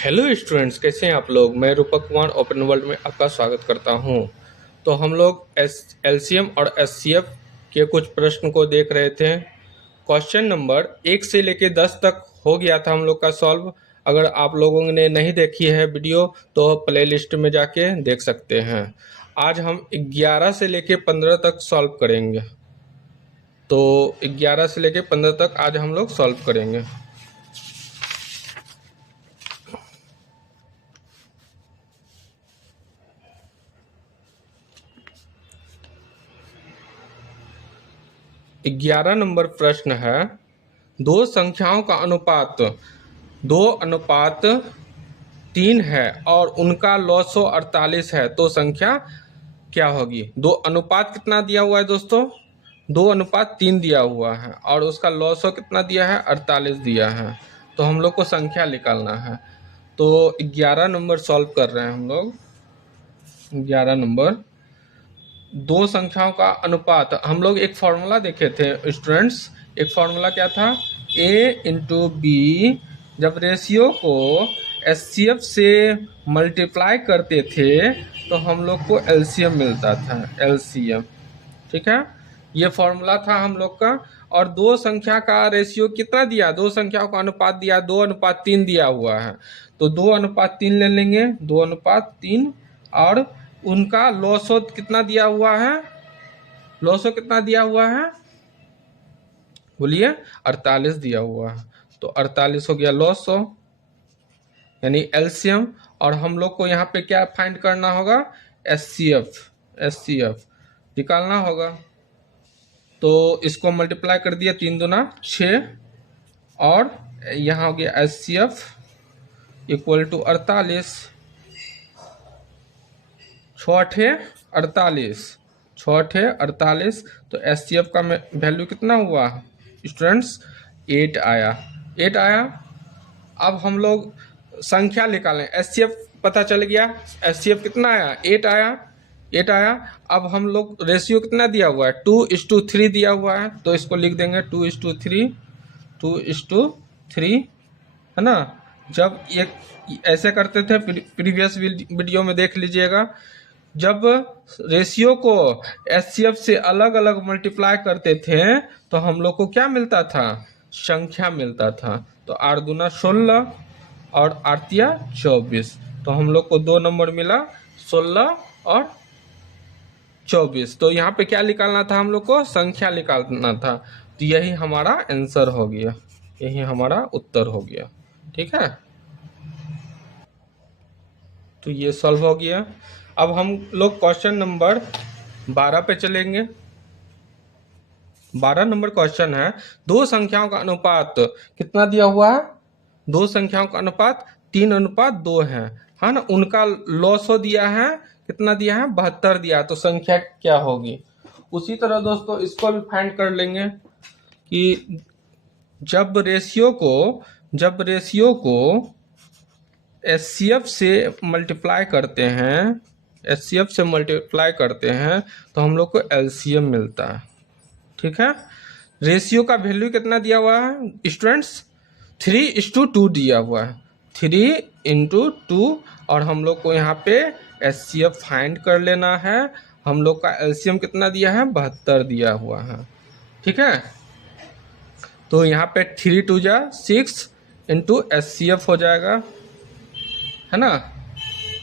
Hello students, कैसे हैं आप लोग। मैं रूपक कुमार ओपन वर्ल्ड में आपका स्वागत करता हूं। तो हम लोग एलसीएम और एचसीएफ के कुछ प्रश्न को देख रहे थे। क्वेश्चन नंबर 1 से लेके 10 तक हो गया था हम लोग का सॉल्व। अगर आप लोगों ने नहीं देखी है वीडियो तो प्लेलिस्ट में जाके देख सकते हैं। आज हम 11 से लेके 15 तक सॉल्व करेंगे। तो 11 से लेके 15 तक आज हम लोग सॉल्व करेंगे। ग्यारह नंबर प्रश्न है, दो संख्याओं का अनुपात 2:3 है और उनका लॉग 148 है, तो संख्या क्या होगी। दो अनुपात कितना दिया हुआ है दोस्तों, 2:3 दिया हुआ है और उसका लॉग कितना दिया है, 48 दिया है। तो हम लोग को संख्या निकालना है। तो 11 नंबर सॉल्व कर रहे हैं हम लोग। 11 नंबर, दो संख्याओं का अनुपात। हम लोग एक फॉर्मूला देखे थे स्टूडेंट्स। एक फॉर्मूला क्या था, a इंटू बी। जब रेशियो को एचसीएफ से मल्टीप्लाई करते थे तो हम लोग को एलसीएम मिलता था, एलसीएम। ठीक है, ये फॉर्मूला था हम लोग का। और दो संख्या का रेशियो कितना दिया, दो संख्याओं का अनुपात दिया 2:3 दिया हुआ है। तो 2:3 ले लेंगे, 2:3। और उनका लॉसो कितना दिया हुआ है, लॉसो कितना दिया हुआ है बोलिए, 48 दिया हुआ है। तो 48 हो गया लॉसो, यानी एलसीएम। और हम लोग को यहाँ पे क्या फाइंड करना होगा, एचसीएफ, एचसीएफ निकालना होगा। तो इसको मल्टीप्लाई कर दिया, 3 दूना 6। और यहाँ हो गया एचसीएफ इक्वल टू 48, 6×8 = 48। तो एचसीएफ का वैल्यू कितना हुआ स्टूडेंट्स, 8 आया, 8 आया। अब हम लोग संख्या निकालें। एचसीएफ पता चल गया, एचसीएफ कितना आया, 8 आया, 8 आया। अब हम लोग रेशियो कितना दिया हुआ है, 2:3 दिया हुआ है। तो इसको लिख देंगे 2:3, 2:3, है ना। जब एक ऐसे करते थे, प्रीवियस वीडियो में देख लीजिएगा, जब रेशियो को एचसीएफ से अलग अलग मल्टीप्लाई करते थे तो हम लोग को क्या मिलता था, संख्या मिलता था। तो 8×2 = 16 और 8×3 = 24। तो हम लोग को 2 नंबर मिला, 16 और 24। तो यहाँ पे क्या निकालना था, हम लोग को संख्या निकालना था। तो यही हमारा आंसर हो गया, यही हमारा उत्तर हो गया। ठीक है, तो ये सॉल्व हो गया। अब हम लोग क्वेश्चन नंबर 12 पे चलेंगे। 12 नंबर क्वेश्चन है, दो संख्याओं का अनुपात कितना दिया हुआ है, दो संख्याओं का अनुपात 3:2 है ना। उनका लॉसो दिया है, कितना दिया है, 72 दिया। तो संख्या क्या होगी। उसी तरह दोस्तों इसको भी फाइंड कर लेंगे कि जब रेशियो को एचसीएफ से मल्टीप्लाई करते हैं, एचसीएफ से मल्टीप्लाई करते हैं तो हम लोग को एलसीएम मिलता है। ठीक है, रेशियो का वैल्यू कितना दिया हुआ है स्टूडेंट्स, 3:2 दिया हुआ है, 3:2। और हम लोग को यहाँ पे एचसीएफ फाइंड कर लेना है। हम लोग का एलसीएम कितना दिया है, 72 दिया हुआ है। ठीक है, तो यहाँ पे 3×2 = 6 इंटू एचसीएफ हो जाएगा, है ना।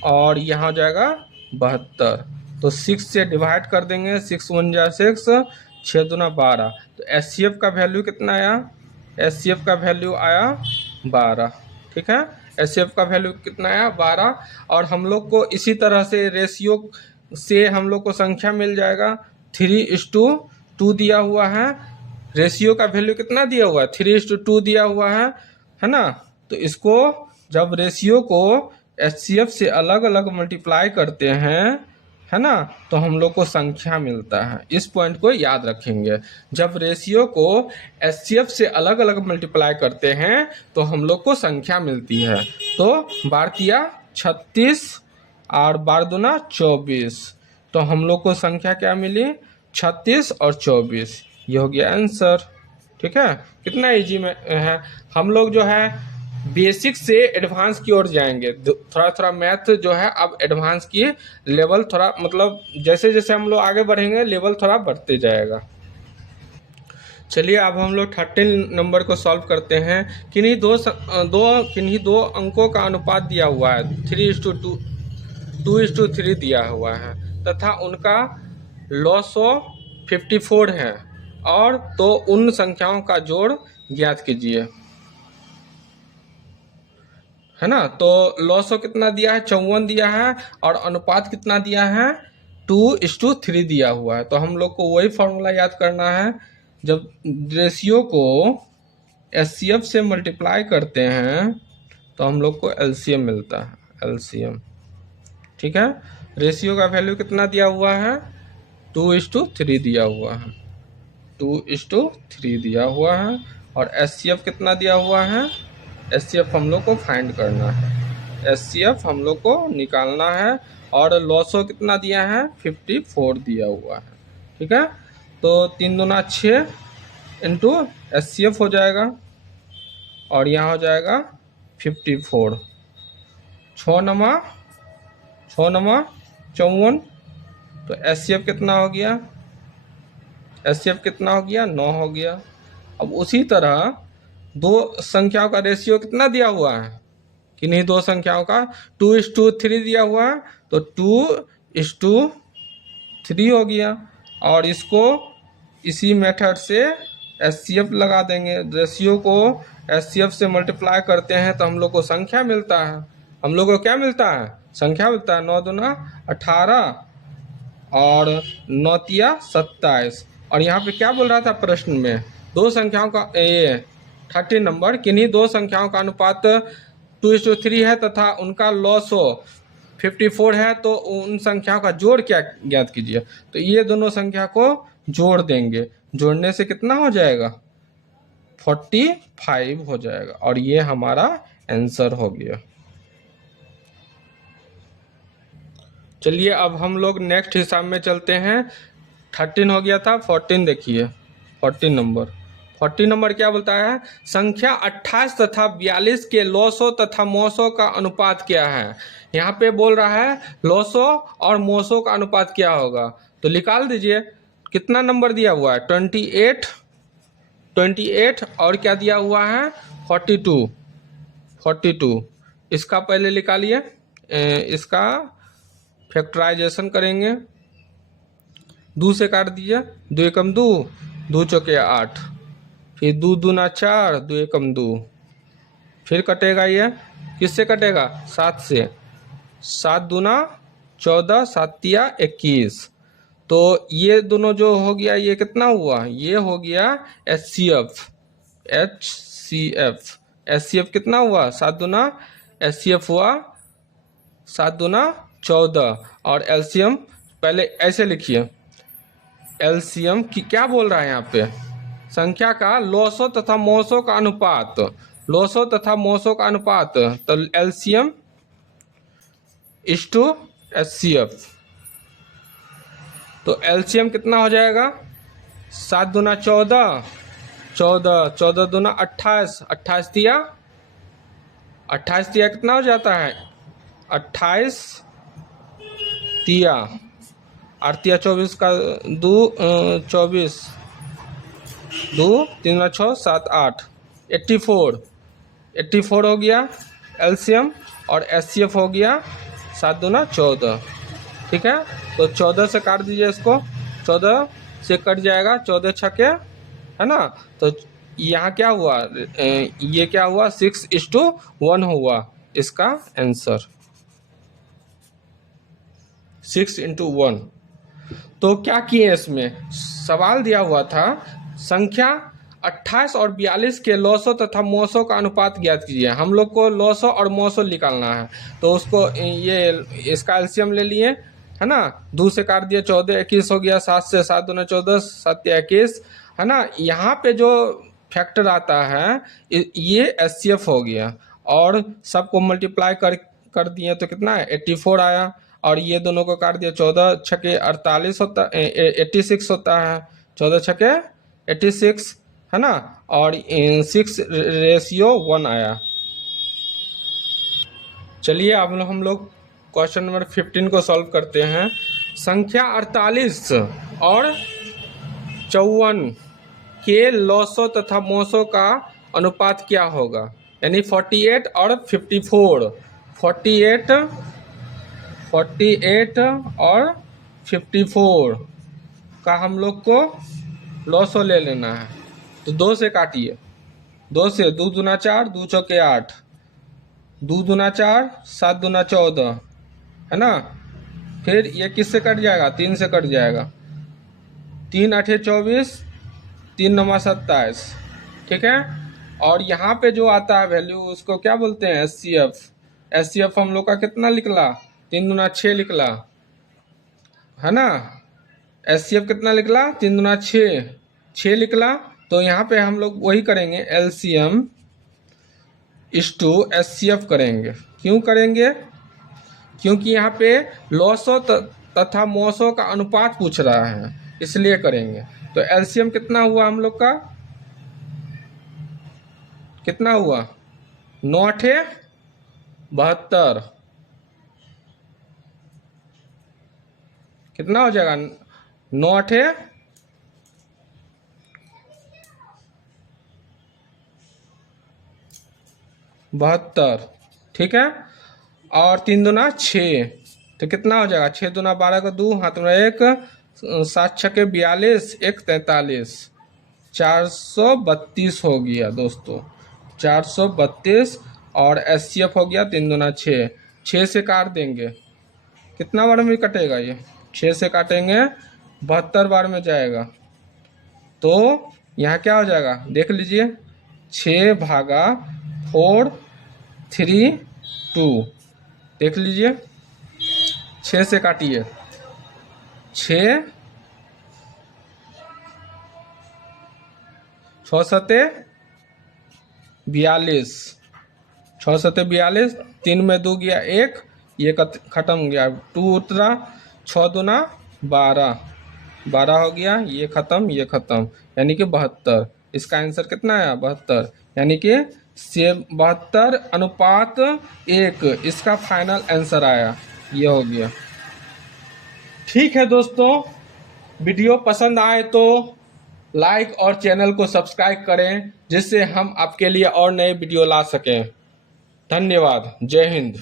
और यहाँ हो जाएगा 72। तो 6 से डिवाइड कर देंगे, 6×1 = 6, 6×2 = 12। तो एचसीएफ का वैल्यू कितना आया, एचसीएफ का वैल्यू आया 12। ठीक है, एचसीएफ का वैल्यू कितना आया, 12। और हम लोग को इसी तरह से रेशियो से हम लोग को संख्या मिल जाएगा, 3:2 दिया हुआ है। रेशियो का वैल्यू कितना दिया हुआ है, 3:2 दिया हुआ है ना। तो इसको जब रेशियो को एचसीएफ से अलग अलग मल्टीप्लाई करते हैं, है ना, तो हम लोग को संख्या मिलता है। इस पॉइंट को याद रखेंगे। जब रेशियो को एचसीएफ से अलग अलग मल्टीप्लाई करते हैं तो हम लोग को संख्या मिलती है। तो 12×3 = 36 और 12×2 = 24। तो हम लोग को संख्या क्या मिली, 36 और 24। ये हो गया आंसर। ठीक है, कितना इजी में है। हम लोग जो है बेसिक से एडवांस की ओर जाएंगे, थोड़ा थोड़ा मैथ जो है अब एडवांस की लेवल थोड़ा, मतलब जैसे जैसे हम लोग आगे बढ़ेंगे लेवल थोड़ा बढ़ते जाएगा। चलिए अब हम लोग 13 नंबर को सॉल्व करते हैं। किन्हीं दो अंकों का अनुपात दिया हुआ है 3:2, 2:3 दिया हुआ है तथा उनका लॉसो 54 है, और तो उन संख्याओं का जोड़ ज्ञात कीजिए। है ना, तो लॉसो कितना दिया है, 54 दिया है, और अनुपात कितना दिया है, 2:3 दिया हुआ है। तो हम लोग को वही फॉर्मूला याद करना है, जब रेशियो को एचसीएफ से मल्टीप्लाई करते हैं तो हम लोग को एलसीएम मिलता है, एलसीएम। ठीक है, रेशियो का वैल्यू कितना दिया हुआ है, 2:3 दिया हुआ है, 2:3 दिया हुआ है, और एचसीएफ कितना दिया हुआ है, एचसीएफ हम लोग को फाइंड करना है, एचसीएफ हम लोग को निकालना है, और लॉसो कितना दिया है, 54 दिया हुआ है। ठीक है, तो 3 दूना 6 इंटू एचसीएफ हो जाएगा, और यहाँ हो जाएगा 54, 6 नमा 54, तो एचसीएफ कितना हो गया, एचसीएफ कितना हो गया, 9 हो गया। अब उसी तरह दो संख्याओं का रेशियो कितना दिया हुआ है, किन्हीं दो संख्याओं का 2:3 दिया हुआ है, तो 2:3 हो गया, और इसको इसी मेथड से एचसीएफ लगा देंगे। रेशियो को एचसीएफ से मल्टीप्लाई करते हैं तो हम लोग को संख्या मिलता है, हम लोग को क्या मिलता है, संख्या मिलता है। 9 दूना 18 और 9 तिया 27, और यहाँ पे क्या बोल रहा था प्रश्न में, दो संख्याओं का 13 नंबर, किन्हीं दो संख्याओं का अनुपात 2:3 है तथा उनका लॉसो 54 है, तो उन संख्याओं का जोड़ क्या ज्ञात कीजिए। तो ये दोनों संख्या को जोड़ देंगे, जोड़ने से कितना हो जाएगा, 45 हो जाएगा, और ये हमारा आंसर हो गया। चलिए अब हम लोग नेक्स्ट हिसाब में चलते हैं। 13 हो गया था, 14 देखिए, 14 नंबर क्या बोलता है, संख्या 28 तथा 42 के लॉसो तथा मोसो का अनुपात क्या है। यहाँ पे बोल रहा है लॉसो और मोसो का अनुपात क्या होगा, तो निकाल दीजिए। कितना नंबर दिया हुआ है, 28 और क्या दिया हुआ है, 42। इसका पहले निकालिए, इसका फैक्टराइजेशन करेंगे, 2 से काट दीजिए, 2 एकम 2, 2 चौके 8, फिर 2 दूना 4, 2 एकम 2, फिर कटेगा, ये किससे कटेगा, 7 से, 7 दूना 14, 7 तिया 21, तो ये दोनों जो हो गया, ये कितना हुआ, ये हो गया एचसीएफ, एचसीएफ कितना हुआ, 7 दूना, एचसीएफ हुआ 7 दूना 14, और एलसीएम पहले ऐसे लिखिए, एलसीएम की क्या बोल रहा है यहाँ पे, संख्या का लॉसो तथा मोसो का अनुपात, लॉसो तथा मोसो का अनुपात, तो एलसीएम इस टू एचसीएफ, तो एलसीएम कितना हो जाएगा, 7 दूना 14, 14 दूना 28, 28 तिया कितना हो जाता है, 28 तिया, 8 तिया 24 का 2, 24, 2 3 6 7 8, 84 हो गया एलसीएम, और एचसीएफ हो गया 7 दूना 14। ठीक है, तो 14 से काट दीजिए इसको, 14 से कट जाएगा, 14 छके, है ना, तो यहाँ क्या हुआ, ये क्या हुआ, 6:1 हुआ इसका आंसर, 6:1। तो क्या किए, इसमें सवाल दिया हुआ था संख्या 28 और 42 के लॉसो तथा मोसो का अनुपात ज्ञात कीजिए। हम लोग को लॉसो और मोसो निकालना है, तो उसको ये इसका एलसीएम ले लिए, है ना, 2 से काट दिया, 14 21 हो गया, 7 से 7 दूना 14, 7 21, है ना। यहाँ पे जो फैक्टर आता है ये एचसीएफ हो गया, और सबको मल्टीप्लाई कर दिए तो कितना है, 84 आया, और ये दोनों को काट दिया, 14 छके 48 होता, 86 होता है, 14 छके 86, है ना, और 6:1 आया, चलिए अब हम लोग क्वेश्चन नंबर 15 को सॉल्व करते हैं। संख्या 48 और 54 के लॉसों तथा मोसों का अनुपात क्या होगा, यानी 48 और 54, 48 और 54 का हम लोग को लॉसो ले लेना है। तो 2 से काटिए, 2 से 2 दूना 4, 2 चौके 8, 2 दूना 4, 7 दूना 14, है ना। फिर ये किससे कट जाएगा, 3 से कट जाएगा, 3 8 24, 3 9 27, ठीक है। और यहाँ पे जो आता है वैल्यू उसको क्या बोलते हैं, एचसीएफ हम लोग का कितना निकला, 3 दूना 6 निकला, है ना। एचसीएफ कितना निकला, 3 दूना 6 निकला। तो यहाँ पे हम लोग वही करेंगे, एलसीएम इस टू एचसीएफ करेंगे। क्यों करेंगे, क्योंकि यहाँ पे लॉसों तथा मोसों का अनुपात पूछ रहा है, इसलिए करेंगे। तो एलसीएम कितना हुआ हम लोग का, कितना हुआ, 9 8 72, कितना हो जाएगा, 9 8 72, ठीक है। और 3 दूना 6, तो कितना हो जाएगा, 6 दूना 12 का 2, हाथ में 1, 7 छके 42, 1 43, 432 हो गया दोस्तों, 432। और एचसीएफ हो गया 3 दूना 6, 6 से काट देंगे, कितना बार में कटेगा ये, 6 से काटेंगे 72 बार में जाएगा। तो यहाँ क्या हो जाएगा, देख लीजिए, 6 भागा 4 3 2, देख लीजिए, 6 से काटिए, 6 6 सते 42, 6 सते 42, 3 में 2 गया 1, ये खत्म गया, 2 उतरा, 6 दूना 12, 12 हो गया, ये खत्म, ये खत्म, यानी कि 72। इसका आंसर कितना है, 72, यानी कि 72 अनुपात 1 इसका फाइनल आंसर आया, ये हो गया। ठीक है दोस्तों, वीडियो पसंद आए तो लाइक और चैनल को सब्सक्राइब करें, जिससे हम आपके लिए और नए वीडियो ला सकें। धन्यवाद, जय हिंद।